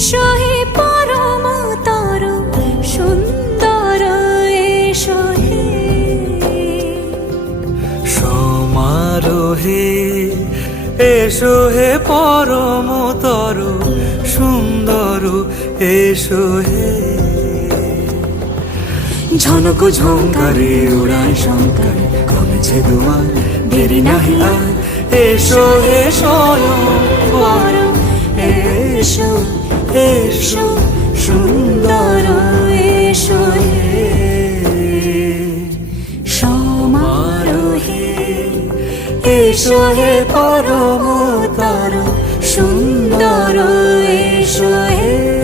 এসো হে পরমতর সুন্দর এসো হে সমারোহে এসো হে পরমতর সুন্দর এসো হে ঝনক ঝঙ্কারে উড়ায় শঙ্কর কমেছে দুয়ার দেরি নাহি আর এসো হে স্বয়ং বর এসো এসো সুন্দর এসো হে সমারোহে এসো হে পরমতর সুন্দর এসো হে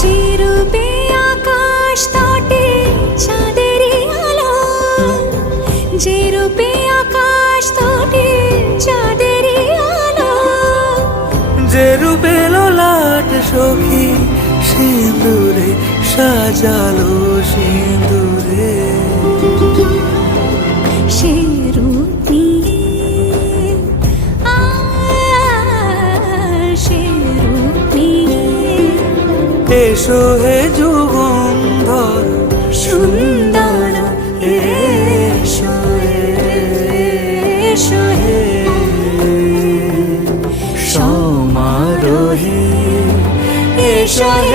যে রূপে আকাশ তটে চাঁদেরই আলো যে রূপে আকাশ তটে চাঁদেরই আলো যে রূপে ললাট সখী সিঁদুরে সাজালো সিঁদুরে সে রূপ নিয়ে সে রূপ নিয়ে এসো হে যুগন্ধর সুন্দর এসো এসো হে সমারোহে এসো হে